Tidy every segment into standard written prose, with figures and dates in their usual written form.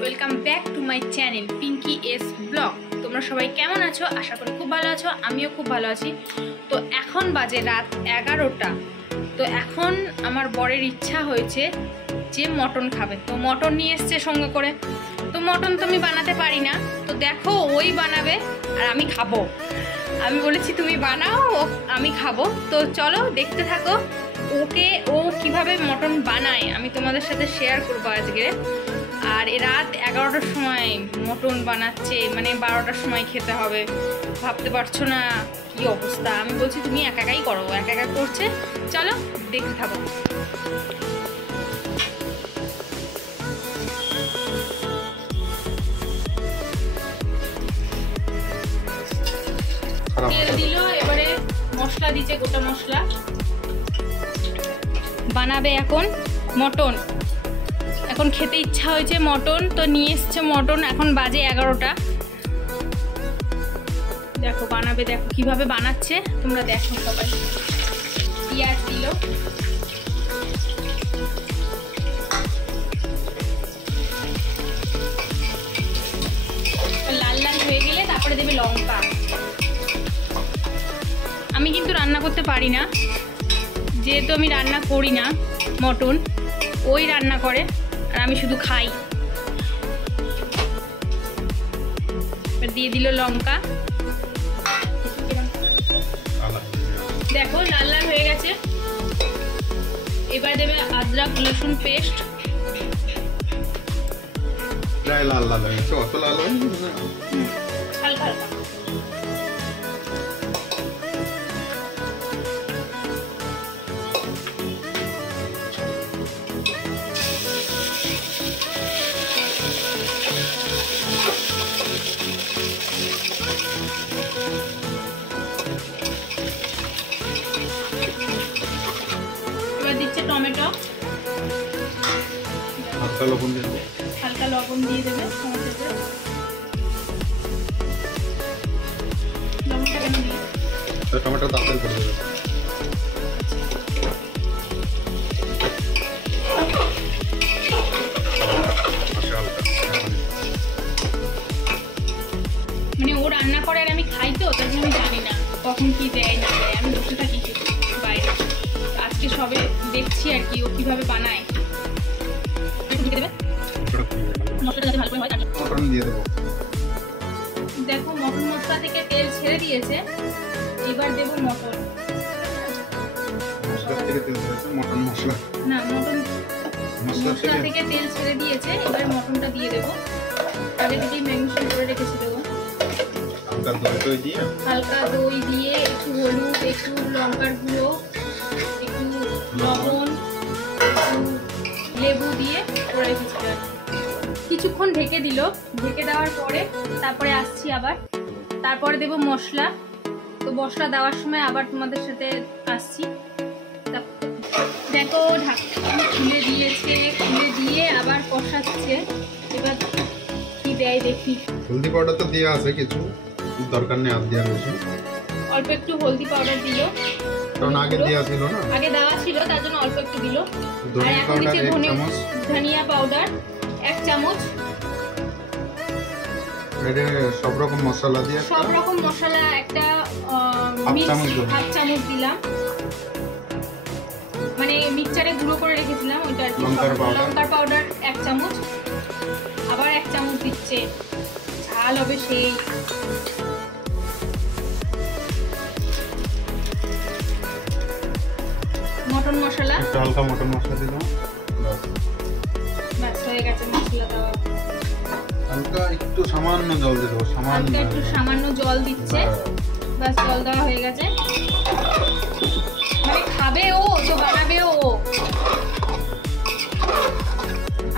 Welcome back to my channel Pinky's blog. তোমরা সবাই কেমন আছো? আশা করি খুব ভালো আছো, আমিও খুব ভালো আছি। তো এখন বাজে রাত 11টা। তো এখন আমার বরের ইচ্ছা হয়েছে যে মটন খাবে, তো মটন নিয়ে এসছে সঙ্গে করে। তো মটন তো আমি বানাতে পারি না, তো দেখো ওই বানাবে আর আমি খাবো। আমি বলেছি তুমি বানাও, আমি খাবো। তো চলো দেখতে থাকো ও কিভাবে মটন বানায়, আমি তোমাদের সাথে শেয়ার করবো আজকে। আর রাত 11টার সময় মটন বানাচ্ছে, মানে 12টার সময় খেতে হবে। ভাবতে পারছো না কি অবস্থা। আমি বলছি তুমি একা একাই করো, একা একা করছে। চলো দেখতে থাকো। তেল দিল, এবারে মশলা দিচ্ছে, গোটা মশলা। বানাবে এখন মটন, এখন খেতে ইচ্ছা হয়েছে মটন, তো নিয়ে এসছে মটন। এখন বাজে 11টা। দেখো বানাবে, দেখো কিভাবে বানাচ্ছে, তোমরা দেখো সবাই। পেঁয়াজ দিল, লাল লাল হয়ে গেলে তারপরে দেবে লঙ্কা। আমি কিন্তু রান্না করতে পারি না, যেহেতু আমি রান্না করি না মটন, ওই রান্না করে আর আমি শুধু খাই। দিয়ে দিল লঙ্কা, দেখো লাল লাল হয়ে গেছে। এবার দেবে আদরক রসুন পেস্ট। লাল লাল হয়েছে, অত লাল হয়নি, হালকা হালকা। দিচ্ছে টমেটো, হালকা লবণ দিয়ে দেবে, হালকা লবণ দিয়ে দেবে। লবণটা কেন দিয়ে টমেটো তাড়াতাড়ি করে দেবে। মানে ও রান্না করে আর আমি খাই, তো তার জন্য আমি জানি না কখন কি দেয় না দেয়। আমি বসে থাকি বাইরে, আজকে সবে দেখছি আর কি ও কিভাবে বানায়। দেখো মটন মশলা থেকে তেল ছেড়ে দিয়েছে, এবার দেবো মটন। মটন মশলা না, মটন মশলা থেকে তেল ছেড়ে দিয়েছে, এবার মটনটা দিয়ে দেবো। আগে থেকেই ম্যারিনেশন করে রেখেছি। দেবো হালকা দই দিয়ে, একটু হলুদ, একটু লঙ্কার গুঁড়ো, একটু লবণ, একটু লেবু দিয়ে করে রেখেছি। কিছুক্ষণ ঢেকে দিল, ঢেকে দেওয়ার পরে তারপরে আসছি আবার। তারপরে দেবো মশলা। তো মশলা দেওয়ার সময় আবার তোমাদের সাথে আসছি। দেখো ঢাকনা খুলে দিয়েছে, খুলে দিয়ে আবার কষাচ্ছে। এবার কি দেয় দেখি। হলদি পাউডার তো দেওয়া আছে, কিছু দরকার নেই আর দেওয়ার বেশি। অল্প একটু হলদি পাউডার দিল, কারণ আগে দেওয়া ছিল না, আগে দেওয়া ছিল, তার জন্য অল্প একটু দিল। আর এখন ধনিয়া দিচ্ছে পাউডার 1 চামচ, ধনিয়া পাউডার 1 চামচ। এটা সব রকম মশলা দিয়ে, সব রকম মশলা একটা হাফ চামচ দিলাম। মানে মিক্সচারে গুঁড়ো করে রেখেছিলাম ওইটা আর কি। লঙ্কার পাউডার 1 চামচ, আবার 1 চামচ দিচ্ছে। ঝাল হবে সেই। মটন মশলা, হালকা মটন মশলা দিলাম, ব্যাস হয়ে গেছে মশলা দেওয়া। হালকা একটু সামান্য জল দিয়ে দেবো, সামান্য জল দিচ্ছে, ব্যাস জল দেওয়া হয়ে গেছে। মানে খাবে ও, তো বানাবে ও,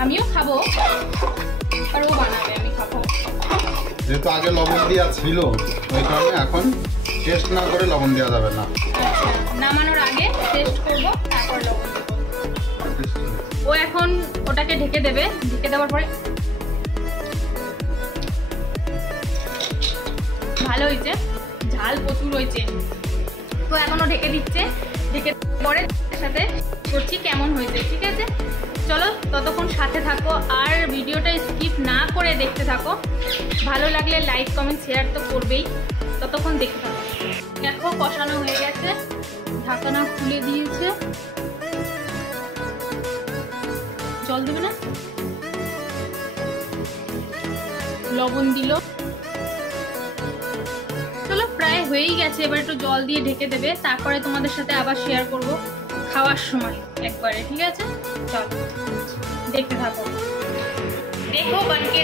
আমিও খাবো আর ও বানাবে, আমি খাবো। যেহেতু আগে লবণ দেওয়া ছিল, ওই কারণে এখন টেস্ট না করে লবণ দেওয়া যাবে না। আচ্ছা, নামানোর আগে টেস্ট করব, তারপর লবণ দেবো। ও এখন ওটাকে ঢেকে দেবে, ঢেকে দেওয়ার পরে ভালো হয়েছে, ঝাল প্রচুর হয়েছে। তো এখনো ঢেকে দিচ্ছে, ঢেকে পরে সাথে করছি কেমন হয়েছে। ঠিক আছে, চলো ততক্ষণ সাথে থাকো আর ভিডিওটা স্কিপ না করে দেখতে থাকো। ভালো লাগলে লাইক কমেন্ট শেয়ার তো করবেই, ততক্ষণ দেখতে থাকো। দেখো কষানো হয়ে গেছে, ঢাকনা খুলে দিয়েছে। জল দেবে না, লবণ দিল। চলো প্রায় হয়েই গেছে, এবার একটু জল দিয়ে ঢেকে দেবে, তারপরে তোমাদের সাথে আবার শেয়ার করব খাওয়ার সময় একবারে, ঠিক আছে? চলো দেখতে থাকো। দেখো বানকে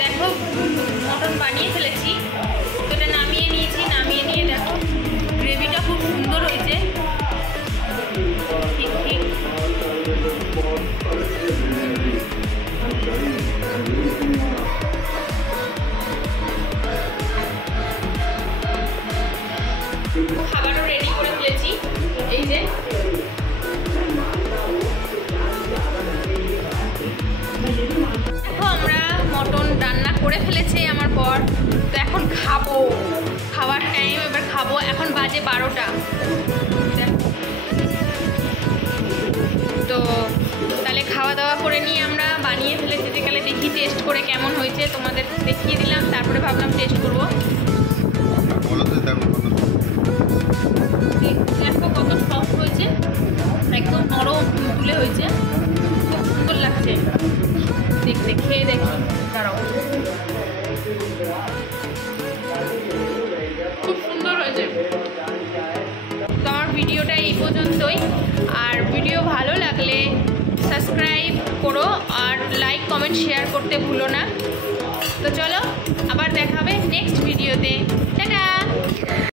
দেখো মটন বানিয়ে ফেলেছি, তো এটা নামিয়ে নিয়েছি। নামিয়ে নিয়ে দেখো গ্রেভিটা খুব সুন্দর হয়েছে। ঠিক ঠিক খাবারও রেডি করে ফেলেছি। এই যে দেখো আমরা মটন রান্না করে ফেলেছে আমার বর, তো এখন খাবো, খাওয়ার টাইম, এবার খাবো। এখন বাজে 12টা। তো তাহলে খাওয়া দাওয়া করে নিয়ে আমরা বানিয়ে ফেলেছি, তাহলে দেখি টেস্ট করে কেমন হয়েছে, তোমাদের দেখিয়ে দিলাম, তারপরে ভাবলাম টেস্ট করবো। দেখো কত সফট হয়েছে, একদম নরম তুলে হয়েছে, খুব সুন্দর লাগছে দেখতে। খেয়ে দেখি, দাঁড়াও। খুব সুন্দর হয়েছে। তো আমার ভিডিওটা এই পর্যন্তই, আর ভিডিও ভালো লাগলে সাবস্ক্রাইব করো আর লাইক কমেন্ট শেয়ার করতে ভুলো না। তো চলো আবার দেখা হবে নেক্সট ভিডিওতে। টাটা।